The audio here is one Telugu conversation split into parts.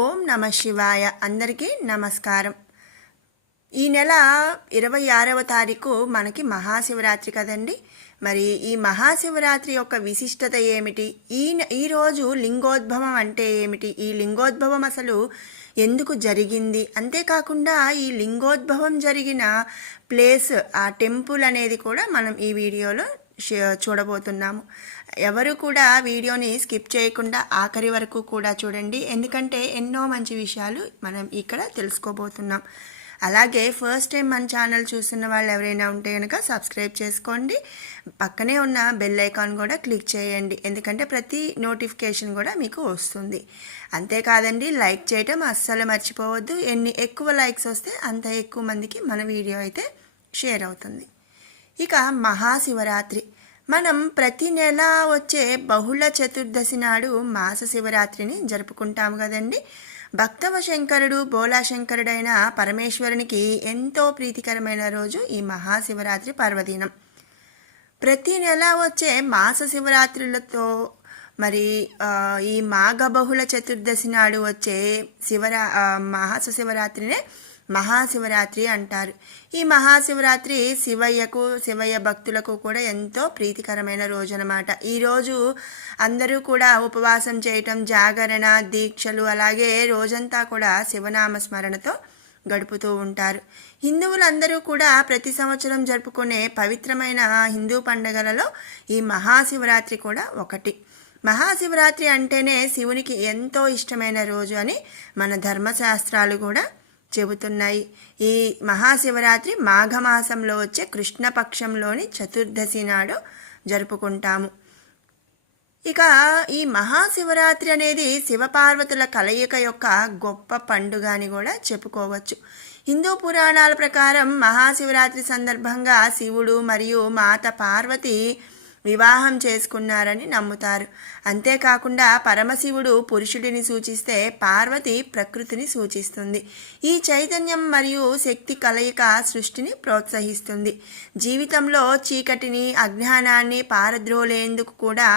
ఓం నమ శివాయ. అందరికీ నమస్కారం. ఈ నెల 26వ తారీఖు మనకి మహాశివరాత్రి కదండి. మరి ఈ మహాశివరాత్రి యొక్క విశిష్టత ఏమిటి? ఈరోజు లింగోద్భవం అంటే ఏమిటి? ఈ లింగోద్భవం అసలు ఎందుకు జరిగింది? అంతేకాకుండా ఈ లింగోద్భవం జరిగిన ప్లేస్, ఆ టెంపుల్ అనేది కూడా మనం ఈ వీడియోలో చూడబోతున్నాము. ఎవరు కూడా వీడియోని స్కిప్ చేయకుండా ఆఖరి వరకు కూడా చూడండి, ఎందుకంటే ఎన్నో మంచి విషయాలు మనం ఇక్కడ తెలుసుకోబోతున్నాం. అలాగే ఫస్ట్ టైం మన ఛానల్ చూస్తున్న వాళ్ళు ఎవరైనా ఉంటే కనుక సబ్స్క్రైబ్ చేసుకోండి. పక్కనే ఉన్న బెల్ ఐకాన్ కూడా క్లిక్ చేయండి, ఎందుకంటే ప్రతి నోటిఫికేషన్ కూడా మీకు వస్తుంది. అంతేకాదండి, లైక్ చేయటం అస్సలు మర్చిపోవద్దు. ఎన్ని ఎక్కువ లైక్స్ వస్తే అంత ఎక్కువ మందికి మన వీడియో అయితే షేర్ అవుతుంది. ఇక మహాశివరాత్రి మనం ప్రతి నెల వచ్చే బహుళ చతుర్దశి నాడు మాస శివరాత్రిని జరుపుకుంటాము కదండి. భక్తవ శంకరుడు, బోలాశంకరుడైన పరమేశ్వరునికి ఎంతో ప్రీతికరమైన రోజు ఈ మహాశివరాత్రి పర్వదినం. ప్రతి నెల వచ్చే మాస శివరాత్రులతో మరి ఈ మాఘ బహుళ చతుర్దశి నాడు వచ్చే మాస శివరాత్రినే మహాశివరాత్రి అంటారు. ఈ మహాశివరాత్రి శివయ్య భక్తులకు కూడా ఎంతో ప్రీతికరమైన రోజు అన్నమాట. ఈరోజు అందరూ కూడా ఉపవాసం చేయటం, జాగరణ, దీక్షలు, అలాగే రోజంతా కూడా శివనామ స్మరణతో గడుపుతూ ఉంటారు. హిందువులందరూ కూడా ప్రతి సంవత్సరం జరుపుకునే పవిత్రమైన హిందూ పండుగలలో ఈ మహాశివరాత్రి కూడా ఒకటి. మహాశివరాత్రి అంటేనే శివునికి ఎంతో ఇష్టమైన రోజు అని మన ధర్మశాస్త్రాలు కూడా చెబుతున్నాయి. ఈ మహాశివరాత్రి మాఘమాసంలో వచ్చే కృష్ణపక్షంలోని చతుర్దశి నాడు జరుపుకుంటాము. ఇక ఈ మహాశివరాత్రి అనేది శివపార్వతుల కలయిక యొక్క గొప్ప పండుగ అని కూడా చెప్పుకోవచ్చు. హిందూ పురాణాల ప్రకారం మహాశివరాత్రి సందర్భంగా శివుడు మరియు మాత పార్వతి వివాహం చేసుకున్నారని నమ్ముతారు. అంతేకాకుండా పరమశివుడు పురుషుడిని సూచిస్తే పార్వతి ప్రకృతిని సూచిస్తుంది. ఈ చైతన్యం మరియు శక్తి కలయిక సృష్టిని ప్రోత్సహిస్తుంది. జీవితంలో చీకటిని, అజ్ఞానాన్ని పారద్రోలేందుకు కూడా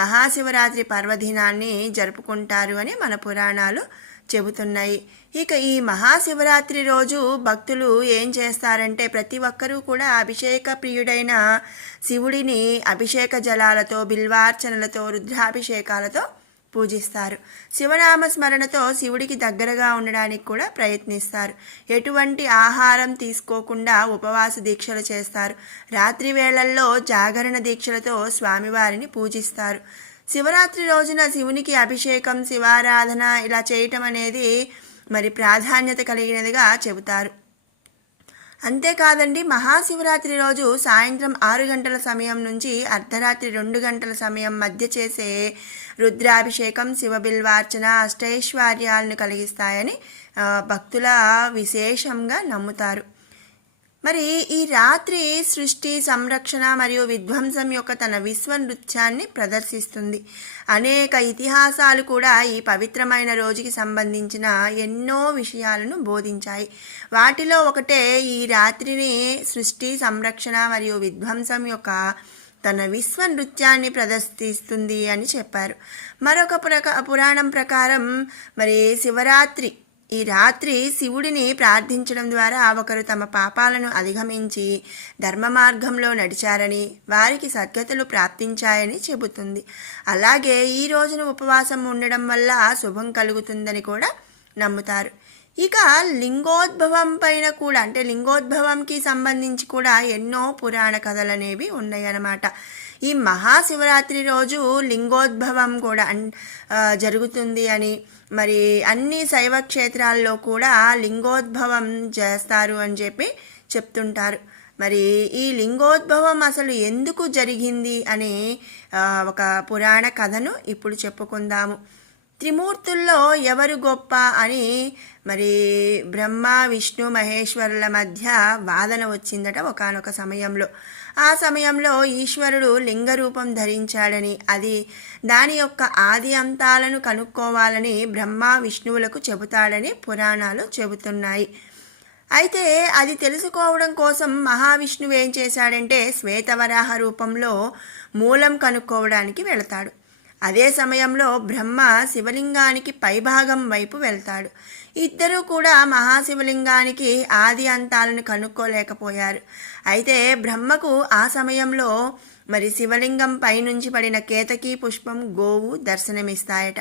మహాశివరాత్రి పర్వదినాన్ని జరుపుకుంటారు అని మన పురాణాలు చెబుతున్నాయి. ఇక ఈ మహాశివరాత్రి రోజు భక్తులు ఏం చేస్తారంటే, ప్రతి ఒక్కరూ కూడా అభిషేక ప్రియుడైన శివుడిని అభిషేక జలాలతో, బిల్వార్చనలతో, రుద్రాభిషేకాలతో పూజిస్తారు. శివనామ స్మరణతో శివుడికి దగ్గరగా ఉండడానికి కూడా ప్రయత్నిస్తారు. ఎటువంటి ఆహారం తీసుకోకుండా ఉపవాస దీక్షలు చేస్తారు. రాత్రి వేళల్లో జాగరణ దీక్షలతో స్వామివారిని పూజిస్తారు. శివరాత్రి రోజున శివునికి అభిషేకం, శివారాధన ఇలా చేయటం అనేది మరి ప్రాధాన్యత కలిగినదిగా చెబుతారు. అంతేకాదండి, మహాశివరాత్రి రోజు సాయంత్రం 6 గంటల సమయం నుంచి అర్ధరాత్రి 2 గంటల సమయం మధ్య చేసే రుద్రాభిషేకం, శివబిల్వార్చన అష్టైశ్వర్యాలను కలిగిస్తాయని భక్తుల విశేషంగా నమ్ముతారు. మరి ఈ రాత్రి సృష్టి, సంరక్షణ మరియు విధ్వంసం యొక్క తన విశ్వ నృత్యాన్ని ప్రదర్శిస్తుంది. అనేక ఇతిహాసాలు కూడా ఈ పవిత్రమైన రోజుకి సంబంధించిన ఎన్నో విషయాలను బోధించాయి. వాటిలో ఒకటే ఈ రాత్రిని సృష్టి, సంరక్షణ మరియు విధ్వంసం యొక్క తన విశ్వ నృత్యాన్ని ప్రదర్శిస్తుంది అని చెప్పారు. మరొక పురాణం ప్రకారం మరి శివరాత్రి ఈ రాత్రి శివుడిని ప్రార్థించడం ద్వారా ఒకరు తమ పాపాలను అధిగమించి ధర్మ మార్గంలో నడిచారని, వారికి సద్గతులు ప్రాప్తించాయని చెబుతుంది. అలాగే ఈ రోజున ఉపవాసం ఉండడం వల్ల శుభం కలుగుతుందని కూడా నమ్ముతారు. ఇక లింగోద్భవం పైన కూడా, అంటే లింగోద్భవంకి సంబంధించి కూడా ఎన్నో పురాణ కథలు అనేవి ఉన్నాయన్నమాట. ఈ మహాశివరాత్రి రోజు లింగోద్భవం కూడా జరుగుతుంది అని, మరి అన్ని శైవ క్షేత్రాల్లో కూడా లింగోద్భవం చేస్తారు అని చెప్పి చెప్తుంటారు. మరి ఈ లింగోద్భవం అసలు ఎందుకు జరిగింది అని ఒక పురాణ కథను ఇప్పుడు చెప్పుకుందాము. త్రిమూర్తుల్లో ఎవరు గొప్ప అని మరి బ్రహ్మ, విష్ణు, మహేశ్వరుల మధ్య వాదన వచ్చిందట ఒకానొక సమయంలో. ఆ సమయంలో ఈశ్వరుడు లింగ రూపం ధరించాడని, దాని యొక్క ఆది అంతాలను కనుక్కోవాలని బ్రహ్మ, విష్ణువులకు చెబుతాడని పురాణాలు చెబుతున్నాయి. అయితే అది తెలుసుకోవడం కోసం మహావిష్ణువు ఏం చేశాడంటే శ్వేతవరాహ రూపంలో మూలం కనుక్కోవడానికి వెళతాడు. అదే సమయంలో బ్రహ్మ శివలింగానికి పైభాగం వైపు వెళ్తాడు. ఇద్దరూ కూడా మహాశివలింగానికి ఆది అంతాలను కనుక్కోలేకపోయారు. అయితే బ్రహ్మకు ఆ సమయంలో మరి శివలింగం పైనుంచి పడిన కేతకీ పుష్పం, గోవు దర్శనమిస్తాయట.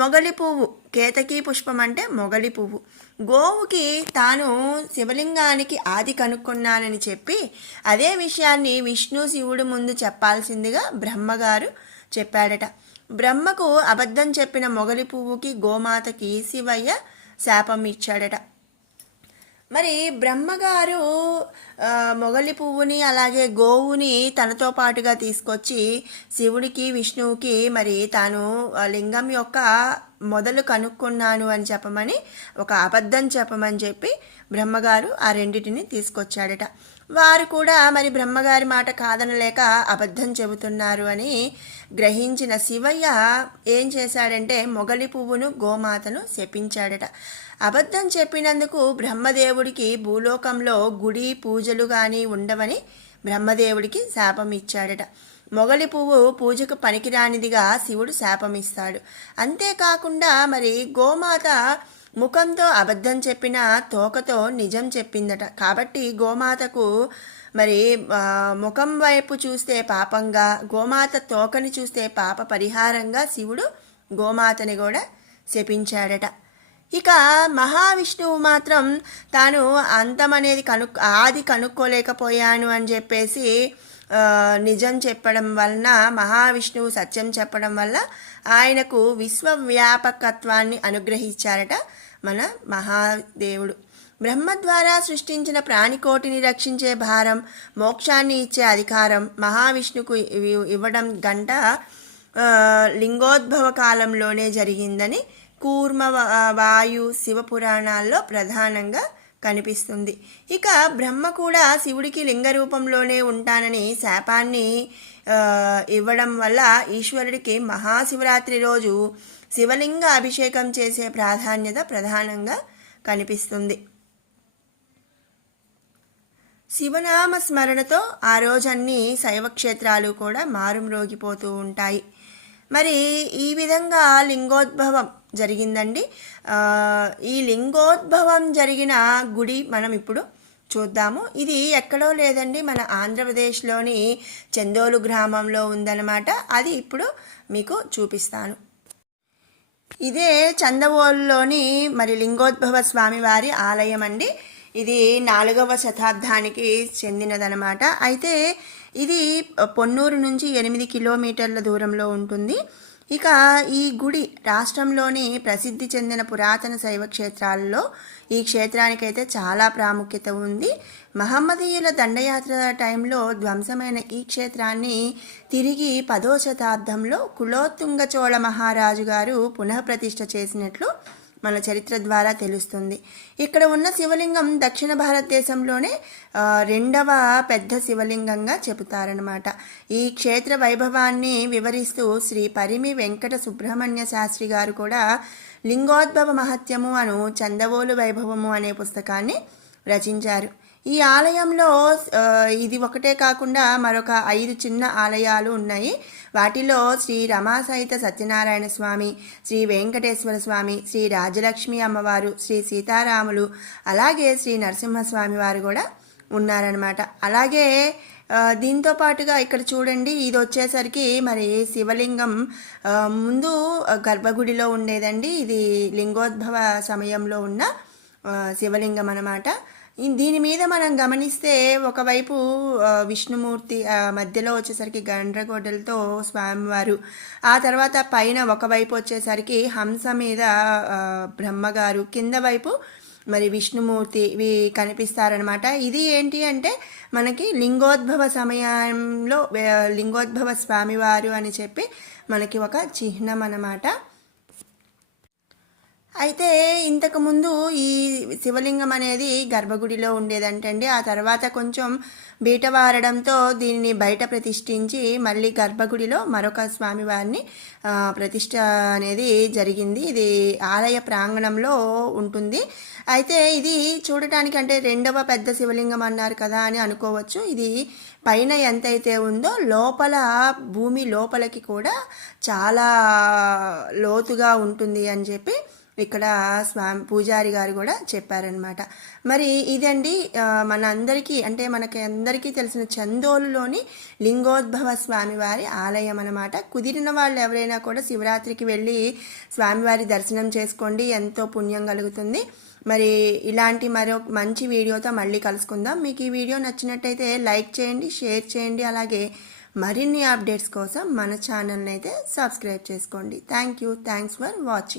మొగలి పువ్వు, కేతకీ పుష్పం అంటే మొగలి పువ్వు. గోవుకి తాను శివలింగానికి ఆది కనుక్కున్నానని చెప్పి అదే విషయాన్ని విష్ణు శివుడు ముందు చెప్పాల్సిందిగా బ్రహ్మగారు చెప్పాడట. బ్రహ్మకు అబద్ధం చెప్పిన మొగలి పువ్వుకి గోమాతకి శివయ్య శాపం ఇచ్చాడట. మరి బ్రహ్మగారు మొగలి పువ్వుని అలాగే గోవుని తనతో పాటుగా తీసుకొచ్చి శివుడికి విష్ణువుకి మరి తాను లింగం యొక్క మొదలు కనుక్కున్నాను అని చెప్పమని ఒక అబద్ధం చెప్పమని చెప్పి బ్రహ్మగారు ఆ రెండిటిని తీసుకొచ్చాడట. వారు కూడా మరి బ్రహ్మగారి మాట కాదనలేక అబద్ధం చెబుతున్నారు అని గ్రహించిన శివయ్య ఏం చేశాడంటే మొగలి పువ్వును గోమాతను శపించాడట. అబద్ధం చెప్పినందుకు బ్రహ్మదేవుడికి భూలోకంలో గుడి పూజలు కానీ ఉండవని బ్రహ్మదేవుడికి శాపం ఇచ్చాడట. మొగలి పువ్వు పూజకు పనికిరానిదిగా శివుడు శాపమిస్తాడు. అంతేకాకుండా మరి గోమాత ముఖంతో అబద్ధం చెప్పిన తోకతో నిజం చెప్పిందట. కాబట్టి గోమాతకు మరి ముఖం వైపు చూస్తే పాపంగా, గోమాత తోకని చూస్తే పాప పరిహారంగా శివుడు గోమాతని కూడా శపించాడట. ఇక మహావిష్ణువు మాత్రం తాను అంతమనేది ఆది కనుక్కోలేకపోయాను అని చెప్పేసి నిజం చెప్పడం వలన, మహావిష్ణువు సత్యం చెప్పడం వల్ల ఆయనకు విశ్వవ్యాపకత్వాన్ని అనుగ్రహించారట మన మహాదేవుడు. బ్రహ్మ ద్వారా సృష్టించిన ప్రాణికోటిని రక్షించే భారం, మోక్షాన్ని ఇచ్చే అధికారం మహావిష్ణుకు ఇవ్వడం గంట లింగోద్భవ కాలంలోనే జరిగిందని కూర్మ, వాయు, శివపురాణాల్లో ప్రధానంగా కనిపిస్తుంది. ఇక బ్రహ్మ కూడా శివుడికి లింగ రూపంలోనే ఉంటానని శాపాన్ని ఇవ్వడం వల్ల ఈశ్వరుడికి మహాశివరాత్రి రోజు శివలింగ అభిషేకం చేసే ప్రాధాన్యత ప్రధానంగా కనిపిస్తుంది. శివనామ స్మరణతో ఆ రోజన్నీ శైవక్షేత్రాలు కూడా మారుమ్రోగిపోతూ ఉంటాయి. మరి ఈ విధంగా లింగోద్భవం జరిగిందండి. ఈ లింగోద్భవం జరిగిన గుడి మనం ఇప్పుడు చూద్దాము. ఇది ఎక్కడో లేదండి, మన ఆంధ్రప్రదేశ్లోని చందోలు గ్రామంలో ఉందన్నమాట. అది ఇప్పుడు మీకు చూపిస్తాను. ఇదే చందవోలులోని మరి లింగోద్భవ స్వామివారి ఆలయం అండి. ఇది 4వ శతాబ్దానికి చెందినదనమాట. అయితే ఇది పొన్నూరు నుంచి 8 కిలోమీటర్ల దూరంలో ఉంటుంది. ఇక ఈ గుడి రాష్ట్రంలోని ప్రసిద్ధి చెందిన పురాతన శైవ క్షేత్రాల్లో ఈ క్షేత్రానికైతే చాలా ప్రాముఖ్యత ఉంది. మహమ్మదీయుల దండయాత్ర టైంలో ధ్వంసమైన ఈ క్షేత్రాన్ని తిరిగి 10వ శతాబ్దంలో కులోత్తుంగ చోళ మహారాజు గారు పునఃప్రతిష్ఠ చేసినట్లు మన చరిత్ర ద్వారా తెలుస్తుంది. ఇక్కడ ఉన్న శివలింగం దక్షిణ భారతదేశంలోనే 2వ పెద్ద శివలింగంగా చెబుతారనమాట. ఈ క్షేత్ర వైభవాన్ని వివరిస్తూ శ్రీ పరిమి వెంకట సుబ్రహ్మణ్య శాస్త్రి గారు కూడా లింగోద్భవ మహత్యము అను చందవోలు వైభవము అనే పుస్తకాన్ని రచించారు. ఈ ఆలయంలో ఇది ఒకటే కాకుండా మరొక 5 చిన్న ఆలయాలు ఉన్నాయి. వాటిలో శ్రీ రమాసహిత సత్యనారాయణ స్వామి, శ్రీ వెంకటేశ్వర స్వామి, శ్రీ రాజలక్ష్మి అమ్మవారు, శ్రీ సీతారాములు, అలాగే శ్రీ నరసింహస్వామి వారు కూడా ఉన్నారనమాట. అలాగే దీంతో పాటుగా ఇక్కడ చూడండి, ఇది వచ్చేసరికి మరి శివలింగం ముందు గర్భగుడిలో ఉండేదండి. ఇది లింగోద్భవ సమయంలో ఉన్న శివలింగం అన్నమాట. దీని మీద మనం గమనిస్తే ఒకవైపు విష్ణుమూర్తి, మధ్యలో వచ్చేసరికి గండ్రగొడ్డలతో స్వామివారు, ఆ తర్వాత పైన ఒకవైపు వచ్చేసరికి హంస మీద బ్రహ్మగారు, కింద వైపు మరి విష్ణుమూర్తి ఇవి కనిపిస్తారనమాట. ఇది ఏంటి అంటే మనకి లింగోద్భవ సమయంలో లింగోద్భవ స్వామివారు అని చెప్పి మనకి ఒక చిహ్నం అన్నమాట. అయితే ఇంతకుముందు ఈ శివలింగం అనేది గర్భగుడిలో ఉండేదంటండి. ఆ తర్వాత కొంచెం బీటవారడంతో దీనిని బయట ప్రతిష్ఠించి మళ్ళీ గర్భగుడిలో మరొక స్వామివారిని ప్రతిష్ఠ అనేది జరిగింది. ఇది ఆలయ ప్రాంగణంలో ఉంటుంది. అయితే ఇది చూడటానికి అంటే రెండవ పెద్ద శివలింగం అన్నారు కదా అని అనుకోవచ్చు. ఇది పైన ఎంతైతే ఉందో లోపల భూమి లోపలికి కూడా చాలా లోతుగా ఉంటుంది అని చెప్పి ఇక్కడ స్వామి పూజారి గారు కూడా చెప్పారనమాట. మరి ఇదండి మన అందరికీ అంటే మనకి అందరికీ తెలిసిన చందోలులోని లింగోద్భవ స్వామివారి ఆలయం అనమాట. కుదిరిన వాళ్ళు ఎవరైనా కూడా శివరాత్రికి వెళ్ళి స్వామివారి దర్శనం చేసుకోండి, ఎంతో పుణ్యం కలుగుతుంది. మరి ఇలాంటి మరో మంచి వీడియోతో మళ్ళీ కలుసుకుందాం. మీకు ఈ వీడియో నచ్చినట్టయితే లైక్ చేయండి, షేర్ చేయండి. అలాగే మరిన్ని అప్డేట్స్ కోసం మన ఛానల్ని అయితే సబ్స్క్రైబ్ చేసుకోండి. Thanks for watching.